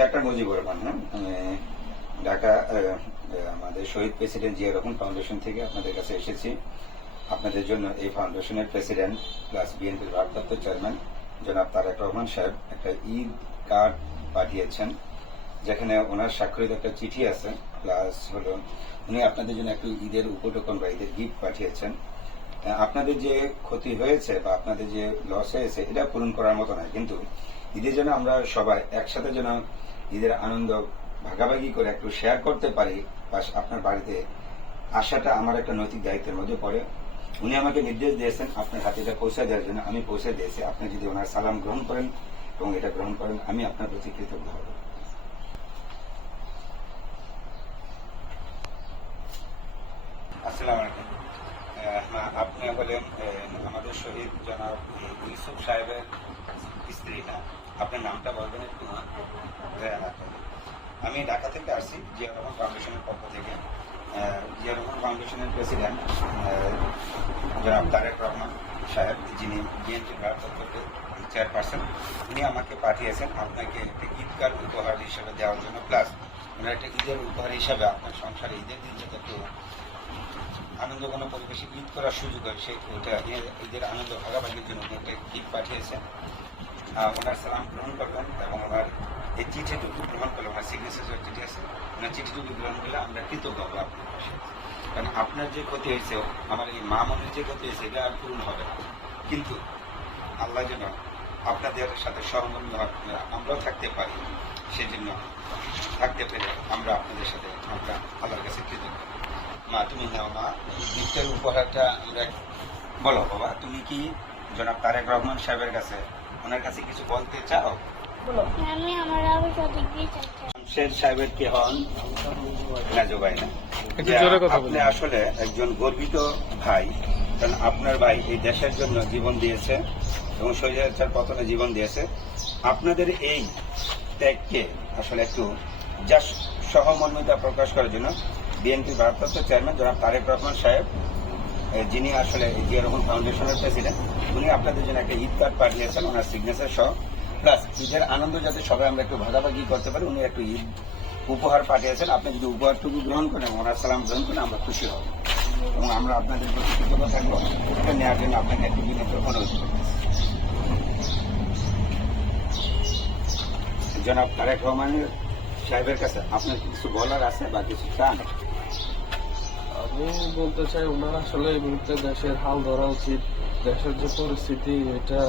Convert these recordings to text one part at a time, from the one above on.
Doctor Mujibur Rahman. আমি ঢাকা আমাদের শহীদ president Zia Rahman foundation থেকে আপনাদের কাছে এসেছি। আপনাদের জন্য এই ফাউন্ডেশনের প্রেসিডেন্ট প্লাস বিএনপির ভারপ্রাপ্ত চেয়ারম্যান জনাব তারেক রহমান সাহেব একটা ঈদ কার্ড পাঠিয়েছেন, যেখানে ওনার স্বাক্ষরিত একটা চিঠি আছে, প্লাস হলো উনি আপনাদের জন্য একটু ঈদের উপটোকন বা ঈদের গিফট পাঠিয়েছেন। আপনাদের যে ক্ষতি হয়েছে বা আপনাদের যে লস হয়েছে এটা পূরণ করার মতো নয়, কিন্তু ঈদের জন্য আমরা সবাই একসাথে যেন ঈদের আনন্দ ভাগাভাগি করে একটু শেয়ার করতে পারি, বা আপনার বাড়িতে আসাটা আমার একটা নৈতিক দায়িত্বের মধ্যে পড়ে। উনি আমাকে নির্দেশ দিয়েছেন আপনার হাতে এটা পৌঁছে দেওয়ার জন্য, আমি পৌঁছে দিয়েছি। আপনি যদি ওনার সালাম গ্রহণ করেন এবং এটা গ্রহণ করেন, আমি আপনার প্রতি কৃতজ্ঞ হব। আসসালামু আলাইকুম। আপনি হলেন আমাদের শহীদ জনাব ইউসুফ সাহেবের স্ত্রী না? আপনার নামটা বলবেন একটু? আমি ঢাকা থেকে আসছি জিয়া রহমান ফাউন্ডেশনের পক্ষ থেকে। জিয়া রহমান ফাউন্ডেশনের প্রেসিডেন্ট জনাব তারেক রহমান সাহেব, যিনি বিএনপির ভারপ্রাপ্ত চেয়ারপারসন, উনি আমাকে পাঠিয়েছেন আপনাকে একটা ঈদ কার্ড উপহার হিসেবে দেওয়ার জন্য, প্লাস ওনার একটা ঈদের উপহার হিসাবে আপনার সংসারে ঈদের দিন যাতে একটু আনন্দঘন পরিবেশে ঈদ করার সুযোগ হয়, সেই ওটা ঈদের আনন্দ ভাগাভাগির জন্য উনি একটা গিফট পাঠিয়েছেন। ওনার সালাম গ্রহণ করবেন এবং ওনার এই চিঠিটুকু গ্রহণ করলে, ওনার সিগনেচার চিঠি আছে, ওনার চিঠিটুকু গ্রহণ করলে আমরা কৃতজ্ঞ হবো আপনার পাশে। কারণ আপনার যে ক্ষতি হয়েছে, আমার এই মা মনের যে ক্ষতি হয়েছে, এটা আর পূরণ হবে না। কিন্তু আল্লাহ যেন আপনাদের সাথে সহমর্মী আমরাও থাকতে পারি, সেই জন্য থাকতে পেরে আমরা আপনাদের সাথে আমরা আল্লাহর কাছে কৃতজ্ঞ। মা, তুমি নাও মা গিফটের উপহারটা। আমরা বলো বাবা, তুমি কি জনাব তারেক রহমান সাহেবের কাছে, ওনার কাছে কিছু বলতে চাও? আমি আমার শের সাহেবের কি হন? নাজু ভাই না? আপনি আসলে একজন গর্বিত ভাই, কারণ আপনার ভাই এই দেশের জন্য জীবন দিয়েছে এবং স্বৈরাচার পতনে জীবন দিয়েছে। আপনাদের এই ত্যাগকে আসলে একটু যা সহমর্মিতা প্রকাশ করার জন্য বিএনপি ভারপ্রাপ্ত চেয়ারম্যান জনাব তারেক রহমান সাহেব, যিনি আসলে জিয়া রহমান ফাউন্ডেশনের প্রেসিডেন্ট, উনি আপনাদের জন্য একটা ঈদ কার্ড পাঠিয়েছেন ওনার সিগনেচার সহ, প্লাস ঈদের আনন্দ যাতে সবাই আমরা একটু ভাগাভাগি করতে পারি, উনি একটু ঈদ উপহার পাঠিয়েছেন। আপনি যদি উপহারটুকু গ্রহণ করেন, ওনার সালাম গ্রহণ করেন, আমরা খুশি হব এবং আমরা আপনাদের প্রতি কৃতজ্ঞ থাকবো। এটা নেওয়ার জন্য আপনাকে একটু বিনীত অনুরোধ করব। জনাব তারেক রহমান সাহেবের কাছে আপনার কিছু বলার আছে বা কিছু চান? আমি বলতে চাই, ওনারা আসলে এই মুহূর্তে দেশের হাল ধরা উচিত। দেশের যে পরিস্থিতি, এটা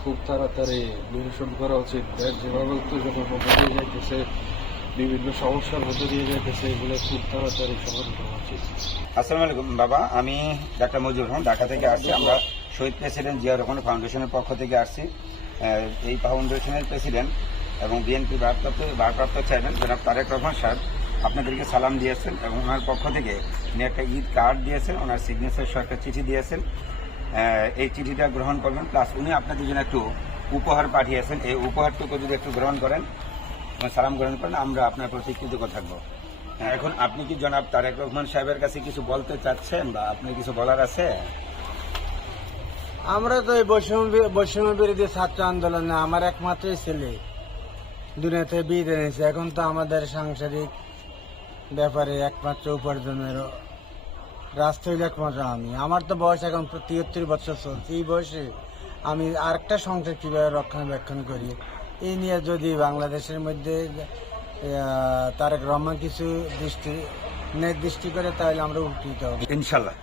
খুব তাড়াতাড়ি নিরসন করা উচিত। দেশ যেভাবে উত্তেজনার মধ্যে দিয়ে যাইতেছে, বিভিন্ন সমস্যার মধ্যে দিয়ে যাইতেছে, এগুলো খুব তাড়াতাড়ি সমাধান করা উচিত। আসসালামু আলাইকুম বাবা, আমি ডাক্তার মুজিবুর রহমান ঢাকা থেকে আসছি। আমরা শহীদ প্রেসিডেন্ট জিয়া রহমান ফাউন্ডেশনের পক্ষ থেকে আসছি। এই ফাউন্ডেশনের প্রেসিডেন্ট এবং বিএনপি ভারপ্রাপ্ত চেয়ারম্যান জনাব তারেক রহমান সাহেব আপনাদেরকে সালাম দিয়েছেন এবং ওনার পক্ষ থেকে উনি একটা ঈদ কার্ড দিয়েছেন, ওনার সিগনেচার সহ একটা চিঠি দিয়েছেন। এই চিঠিটা গ্রহণ করবেন, প্লাস উনি আপনাদের জন্য একটু উপহার পাঠিয়েছেন। এই উপহারটুকু যদি একটু গ্রহণ করেন, সালাম গ্রহণ করেন, আমরা আপনার প্রতি কৃতজ্ঞ থাকবো। এখন আপনি কি জনাব তারেক রহমান সাহেবের কাছে কিছু বলতে চাচ্ছেন বা আপনি কিছু বলার আছে? আমরা তো এই বৈষম্য বিরোধী ছাত্র আন্দোলনে আমার একমাত্র ছেলে দুনিয়াতে বিয়ে এনেছে। এখন তো আমাদের সাংসারিক ব্যাপারে একমাত্র উপার্জনের রাস্তা হইল একমাত্র আমি। আমার তো বয়স এখন 73 বছর চলছে। এই বয়সে আমি আরেকটা সংসার কিভাবে রক্ষণাবেক্ষণ করি, এই নিয়ে যদি বাংলাদেশের মধ্যে তারেক রহমান কিছু দৃষ্টি করে, তাহলে আমরা উপকৃত হব ইনশাল্লাহ।